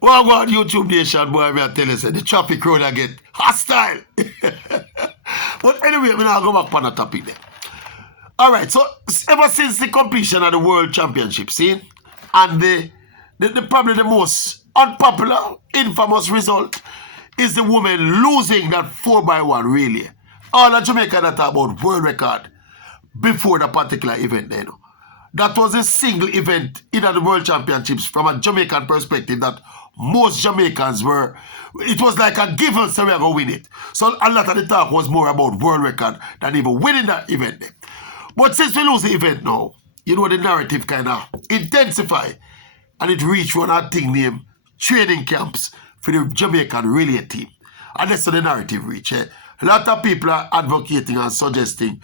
Well, go on YouTube Nation, boy, I tell you, say, the traffic road I get hostile. But anyway, I'm going to go back on the topic there. All right, so ever since the completion of the World Championship, see, and the probably the most unpopular, infamous result is the women losing that 4x1 relay. All the Jamaica that talk about world record before the particular event there, you know. That was a single event in the World Championships from a Jamaican perspective that most Jamaicans were, it was like a given, so we are going to win it. So a lot of the talk was more about world record than even winning that event there. But since we lose the event now, you know, the narrative kind of intensify and it reached one of thing named training camps for the Jamaican relay team. And that's the narrative reach. A lot of people are advocating and suggesting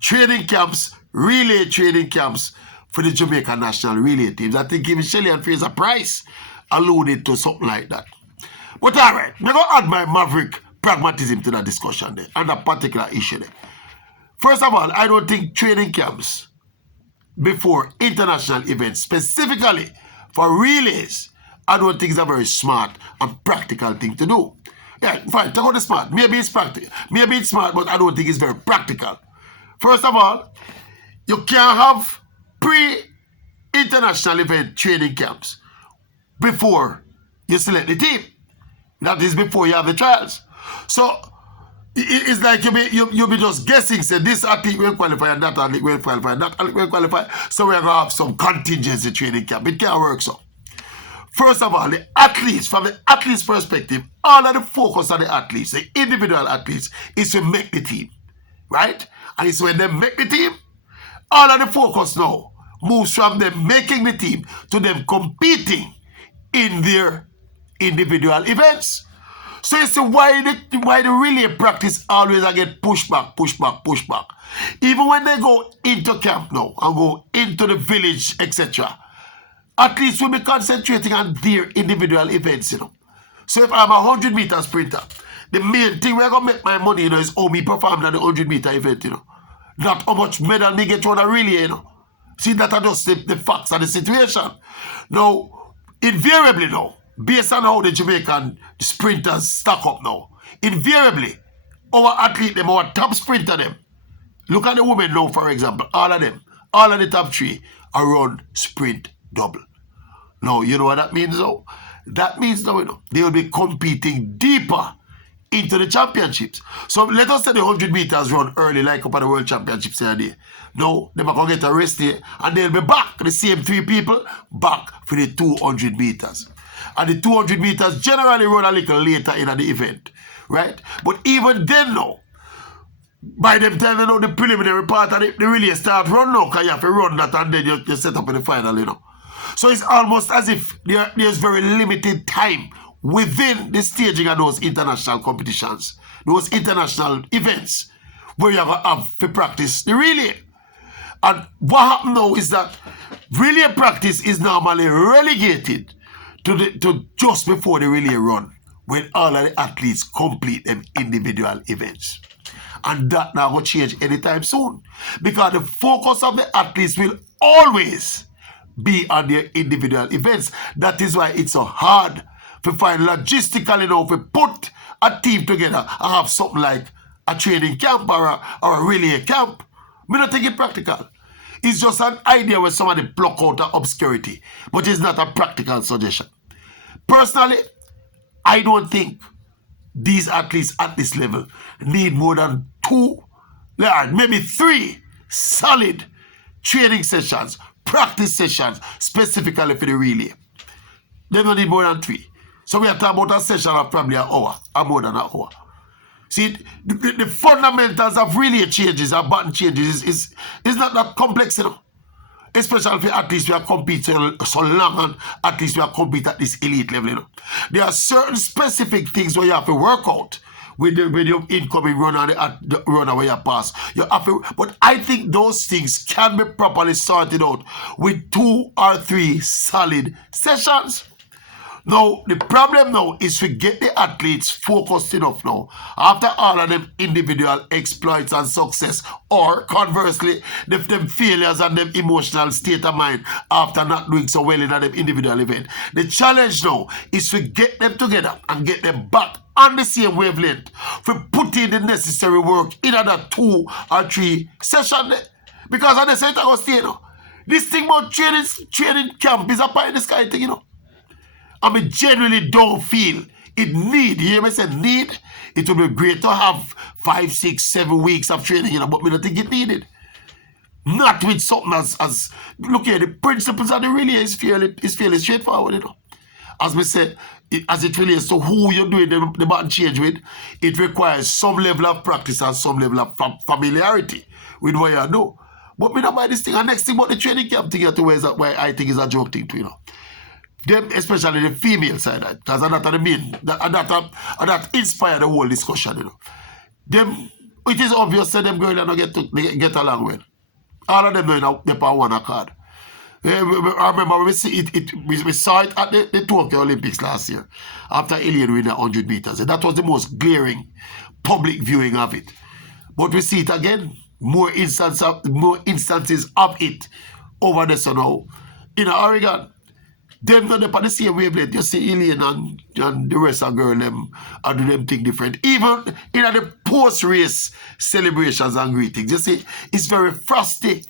training camps, relay training camps for the Jamaican national relay teams. I think even Shelley and Fraser Price alluded to something like that. But all right, I'm going to add my maverick pragmatism to that discussion there and that particular issue there. First of all, I don't think training camps before international events, specifically for relays, I don't think it's a very smart and practical thing to do. Yeah, fine, talk about the smart. Maybe it's practical. Maybe it's smart, but I don't think it's very practical. First of all, you can't have pre-international event training camps before you select the team. That is before you have the trials. So it's like you'll be just guessing, say this athlete will qualify and that athlete will qualify and that athlete will qualify. So we're going to have some contingency training camp. It can't work so. First of all, the athletes, from the athletes' perspective, all of the focus of the athletes, the individual athletes, is to make the team. Right? And it's when they make the team, all of the focus now moves from them making the team to them competing in their individual events. So you see why the relay practice always I get push back. Even when they go into camp now and go into the village, etc., at least we'll be concentrating on their individual events, you know. So if I'm a 100-meter sprinter, the main thing we're going to make my money, you know, is how me perform at the 100-meter event, you know. Not how much medal me get on a relay, you know. See, that are just the facts of the situation. Now, invariably now, based on how the Jamaican sprinters stack up now, invariably, our athlete, them, our top sprinter, them, look at the women now, for example, all of them, all of the top three are run sprint double. Now, you know what that means now? That means now, you know, they will be competing deeper into the championships. So let us say the 100 meters run early, like up at the World Championships today. Now, they're going to get a rest here, and they'll be back, the same three people, back for the 200 meters. And the 200 meters generally run a little later in the event, right? But even then now, by them time, you know, the preliminary part of the relay start run now, because you have to run that and then you set up in the final, you know. So it's almost as if there's very limited time within the staging of those international competitions, those international events, where you have to practice the relay. And what happened now is that relay practice is normally relegated to just before the relay run, when all of the athletes complete them individual events. And that not going to change anytime soon, because the focus of the athletes will always be on their individual events. That is why it's so hard to find logistically now to put a team together and have something like a training camp or a relay camp. We don't think it's practical. It's just an idea where somebody pluck out of obscurity, but it's not a practical suggestion. Personally, I don't think these athletes at this level need more than 2, maybe 3 solid training sessions, practice sessions, specifically for the relay. They don't need more than 3. So we are talking about a session of probably an hour or more than an hour. See, the fundamentals of relay changes or button changes is not that complex, you know. Especially for athletes who are competing so long and athletes who are competing at this elite level, you know. There are certain specific things where you have to work out with your incoming runner, the runner where you pass. You have to, but I think those things can be properly sorted out with 2 or 3 solid sessions. Now, the problem now is to get the athletes focused enough now. After all of them individual exploits and success, or conversely, them failures and them emotional state of mind after not doing so well in them individual event. The challenge now is to get them together and get them back on the same wavelength for putting the necessary work in another 2 or 3 sessions. Because on the center of stay, this thing about training camp is a pie in the sky thing, I mean, generally don't feel it need. You hear me say need? It would be great to have 5, 6, 7 weeks of training, but we don't think it needed. Not with something as look here, the principles of the relay is fairly straightforward, As we said, as it relates to who you're doing the baton change with, it requires some level of practice and some level of familiarity with what you do. But we don't buy this thing. And next thing about the training camp thing why I think is a joke thing too, Them, especially the female side, because that are the main, that inspire the whole discussion, Them, it is obvious that them girls are not get along well. All of them know they're on one accord. I remember we saw it at the Tokyo Olympics last year after Alien winning 100 meters. And that was the most glaring public viewing of it. But we see it again, more instances of it over there so now in Oregon. Them not on the same wavelength. You see Alien and the rest of the girl them and do them thing different. Even in the post-race celebrations and greetings. You see, it's very frosty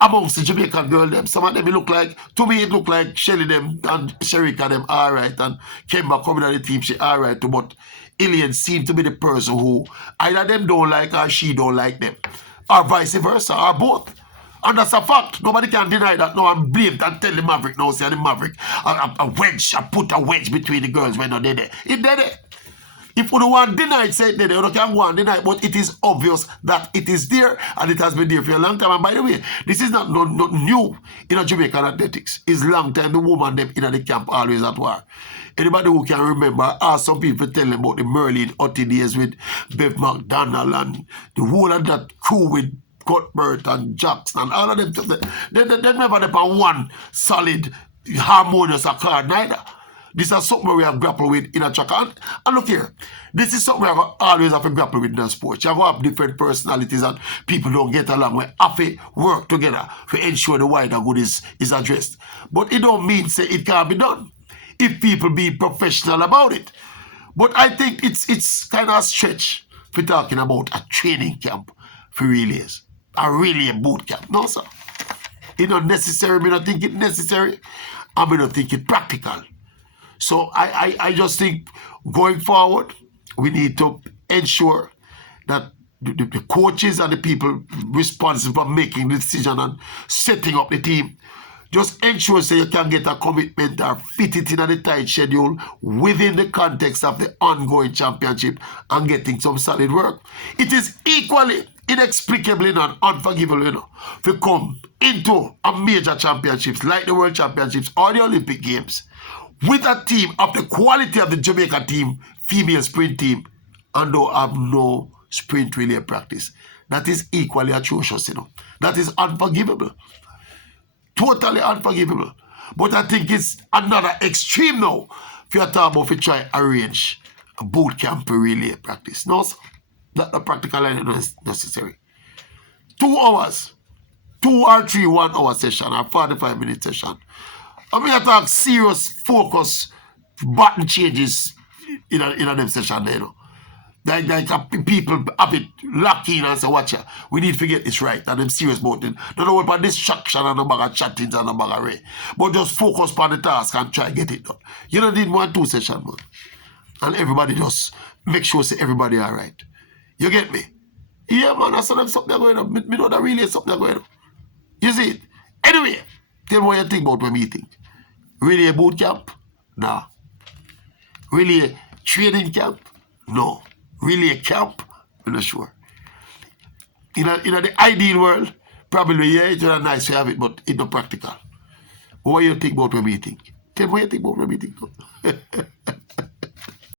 amongst the Jamaican girl them. Some of them look like, to me it look like Shelly them and Sherika them alright, and Kemba coming on the team, she alright too, but Alien seem to be the person who either them don't like or she don't like them. Or vice versa, or both. And that's a fact. Nobody can deny that. No, I'm blamed and tell the Maverick now, say the Maverick, a wedge, I put a wedge between the girls when they're there. It did it. If you don't want to deny it, say it there. You don't can go and deny it, but it is obvious that it is there and it has been there for a long time. And by the way, this is not new in a Jamaican athletics. It's long time the woman them in the camp always at war. Anybody who can remember, ask some people tell them about the Merlin Otti days with Bev McDonald and the whole of that crew with Cuthbert and Jackson and all of them. They never have one solid, harmonious accord neither. This is something we have grappled with in a track. And look here, this is something we have always have to grapple with in the sport. You have different personalities and people don't get along. We have to work together to ensure the wider good is addressed. But it don't mean say it can't be done if people be professional about it. But I think it's kind of a stretch for talking about a training camp for relays. A relay boot camp. No, sir. It's not necessary. I don't think it's necessary. And I don't think it's practical. So I just think going forward, we need to ensure that the coaches and the people responsible for making the decision and setting up the team, just ensure so you can get a commitment or fit it in a tight schedule within the context of the ongoing championship and getting some solid work. It is equally inexplicably and unforgivable, to come into a major championships like the World Championships or the Olympic Games with a team of the quality of the Jamaica team, female sprint team, and don't have no sprint relay practice. That is equally atrocious, That is unforgivable. Totally unforgivable. But I think it's another extreme now if you're talking about if you try arrange a boot camp relay practice. No, sir. That the practical is necessary. 2 hours, 2 or 3 1-hour session or 45-minute session. I mean, I talk serious focus button changes in a them session there, Like people have it locked in and say, watch ya, we need to get this right, and them serious about it. Don't know about distraction and a bag of chattings and a bag of ray. But just focus on the task and try to get it done. You don't need 1 2 sessions, man. And everybody just make sure say everybody all right. You get me? Yeah, man, I saw them something going on. Me know that really is something going on. You see it? Anyway, tell me what you think about when you think. Really a boot camp? Nah. Really a training camp? No. Really a camp? I'm not sure. In the ideal world, probably, yeah, it's really nice to have it, but it's not practical. What do you think about when you think? Tell me what you think about when you think.